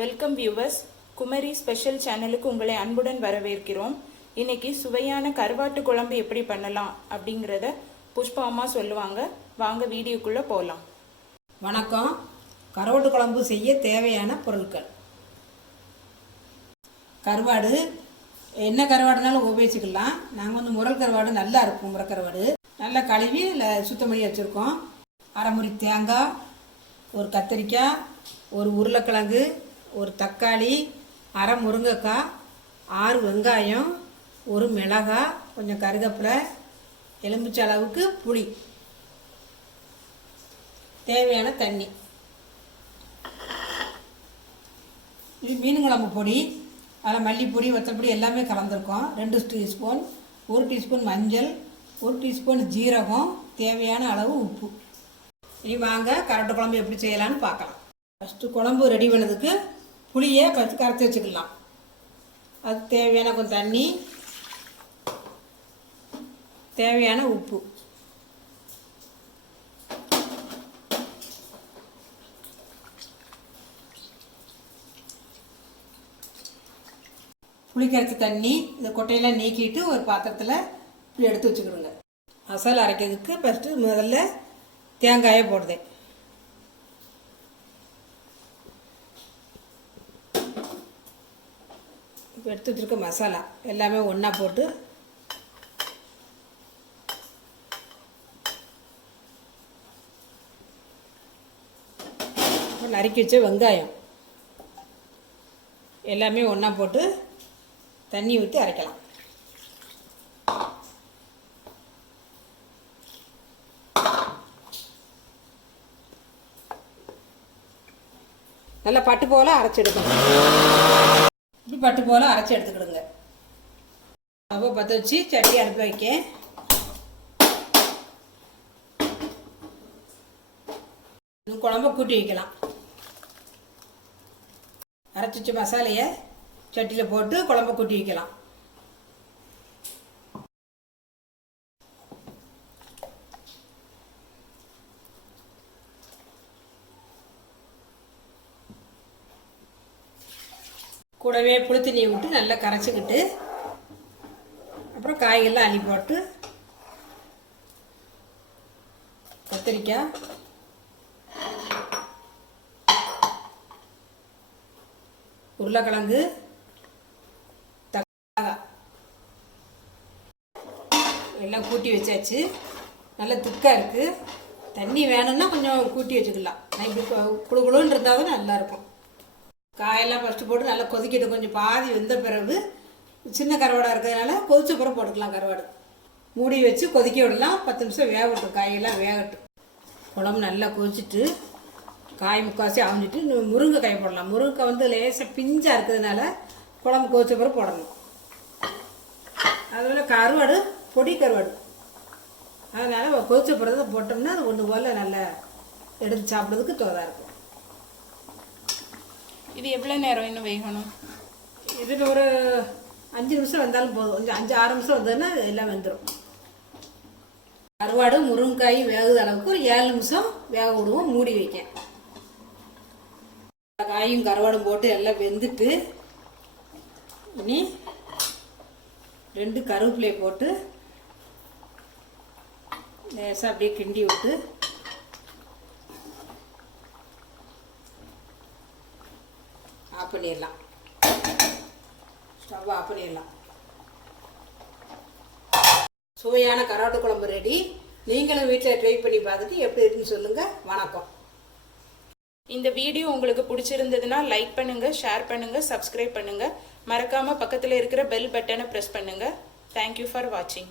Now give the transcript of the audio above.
Welcome viewers. Kumari special சேனலுக்கு உங்களை அன்புடன் வரவேற்கிறோம். இன்னைக்கு சுவையான கருவாட்டு குழம்பு எப்படி பண்ணலாம் அப்படிங்கிறத புஷ்பா அம்மா சொல்லுவாங்க. வாங்க வீடியோக்குள்ள போகலாம். வணக்கம். கருவாட்டு குழம்பு செய்ய தேவையான பொருட்கள்: கருவாடு, என்ன கருவாடுனாலும் உபயோகிச்சுக்கலாம். நாங்கள் முரல் கருவாடு நல்லா இருக்கும். முறை கருவாடு நல்லா கழுவி சுத்தம் பண்ணி வச்சுருக்கோம். அரை முறி தேங்காய், ஒரு கத்திரிக்காய், ஒரு உருளைக்கிழங்கு, ஒரு தக்காளி, அரை முருங்கைக்காய், 6 வெங்காயம், ஒரு மிளகாய், கொஞ்சம் கருவேப்பிலை, எலுமிச்சை அளவுக்கு புளி, தேவையான தண்ணி. இது மீன் குழம்பு பொடி, அதில் மல்லிப்பொடி, வத்தப்பொடி எல்லாமே கலந்துருக்கோம். 2 டீஸ்பூன், 1 டீஸ்பூன் மஞ்சள், 1 டீஸ்பூன் ஜீரகம், தேவையான அளவு உப்பு. இனி வாங்க கருவாட்டு குழம்பு எப்படி செய்யலான்னு பார்க்கலாம். ஃபஸ்ட்டு குழம்பு ரெடி பண்ணதுக்கு புளியை ஃபஸ்ட்டு கரைச்சி வச்சுக்கலாம். அது தேவையான கொஞ்சம் தண்ணி, தேவையான உப்பு. புளி கரைச்ச தண்ணி, இந்த கொட்டையெல்லாம் நீக்கிட்டு ஒரு பாத்திரத்தில் இப்படி எடுத்து வச்சுக்கிடுங்க. மசாலா அரைக்கிறதுக்கு ஃபஸ்ட்டு முதல்ல தேங்காயை போடுதேன். இப்போ எடுத்து வச்சுருக்க மசாலா எல்லாமே ஒன்றா போட்டு நறுக்கி வச்ச வெங்காயம் எல்லாமே ஒன்றா போட்டு தண்ணி ஊற்றி அரைக்கலாம். நல்லா பட்டு போல அரைச்சி எடுக்கணும். இப்படி பட்டு போல அரைச்சி எடுத்துக்கிடுங்க. அப்போ பற்ற வச்சு சட்டி அடுப்பு வைக்க குழம்ப கூட்டி வைக்கலாம். அரைச்சி வச்ச மசாலையை சட்டியில் போட்டு குழம்ப கூட்டி வைக்கலாம். கூடவே புளி தண்ணியை விட்டு நல்லா கரைச்சிக்கிட்டு அப்புறம் காய்கள்லாம் அள்ளி போட்டு கத்திரிக்காய், உருளைக்கிழங்கு, தக்காளி எல்லாம் கூட்டி வச்சாச்சு. நல்லா திக்காக இருக்குது. தண்ணி வேணும்னா கொஞ்சம் கூட்டி வச்சுக்கலாம். இப்படி குழுகுழுன்னு இருந்தால் தான் நல்லாயிருக்கும். காயெல்லாம் ஃபஸ்ட்டு போட்டு நல்லா கொதிக்கிட்டு கொஞ்சம் பாதி வெந்த பிறகு சின்ன கருவாடாக இருக்கிறதுனால கொதிச்ச பிறகு போட்டுக்கலாம். கருவாடு மூடி வச்சு கொதிக்க விடலாம். 10 நிமிஷம் வேகட்டும். காயெல்லாம் வேகட்டும். குழம்பு நல்லா கொதிச்சுட்டு காய் முக்கால்வாசி அவிஞ்சிட்டு முருங்கைக்காய் போடலாம். முருங்கைக்காய் லேசாக பிஞ்சாக இருக்கிறதுனால குழம்பு கொதிச்ச பிறகு போடணும். அதுபோல் கருவாடு பொடி கருவாடு, அதனால் கொதிச்ச பிறகு போட்டோம்னா அது ஒன்று போல் நல்லா எடுத்து சாப்பிட்றதுக்கு தோதாக இருக்கும். இது எவ்வளோ நேரம் இன்னும் வேகணும்? இதில் ஒரு 5 நிமிஷம் வந்தாலும் போதும். கொஞ்சம் 5-6 நிமிஷம் வந்ததுன்னா எல்லாம் வெந்துடும். கருவாடு முருங்கைக்காய் வேகுத அளவுக்கு ஒரு 7 நிமிஷம் வேக விடுவோம். மூடி வைக்க காயும் கருவாடும் போட்டு எல்லாம் வெந்துட்டு இனி 2 கருவேப்பிலையை போட்டு லேசாக அப்படியே கிண்டி விட்டு ஆஃப் பண்ணிடலாம். ஸ்டவ் ஆஃப் பண்ணிடலாம். சுவையான கருவாட்டு குழம்பு ரெடி. நீங்களும் வீட்டில் ட்ரை பண்ணி பார்த்துட்டு எப்படி இருக்குன்னு சொல்லுங்கள். வணக்கம். இந்த வீடியோ உங்களுக்கு பிடிச்சிருந்ததுன்னா லைக் பண்ணுங்க, ஷேர் பண்ணுங்க, சப்ஸ்கிரைப் பண்ணுங்க. மறக்காம பக்கத்தில் இருக்கிற பெல் பட்டனை ப்ரெஸ் பண்ணுங்க. தேங்க்யூ ஃபார் வாட்சிங்.